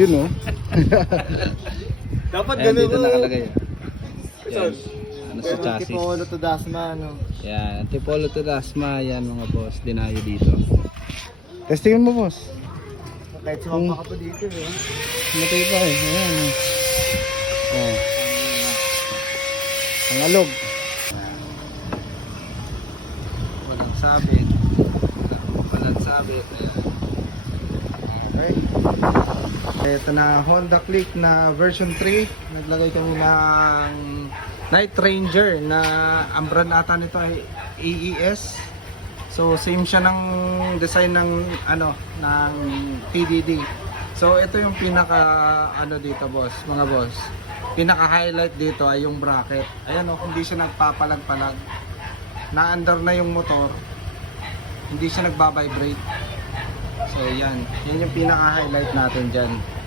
Yun oh. Dapat Ayan, ganun. dito nakalagay. Yan. Yan. Ano sa chassis? Antipolo to Dasma, ano. Yan, Antipolo to Dasma. Yan mga boss, dinayo dito. Testingin mo, boss. Kahit sumapa ka pa dito, eh. Matay pa eh. Ayan. Oh. Ang alog. Walang sabit. Walang sabit. Ayan. Okay. Ito na Honda Click na version 3. Naglagay kami ng Night Ranger na ang brand ata nito ay AES. So same siya ng design ng ng TDD. So ito yung pinaka dito boss, mga boss. Pinaka highlight dito ay yung bracket. Ayan hindi siya nagpapalag-palag. Na-under na yung motor. Hindi siya nagba-vibrate. So yan yung pinaka highlight natin diyan.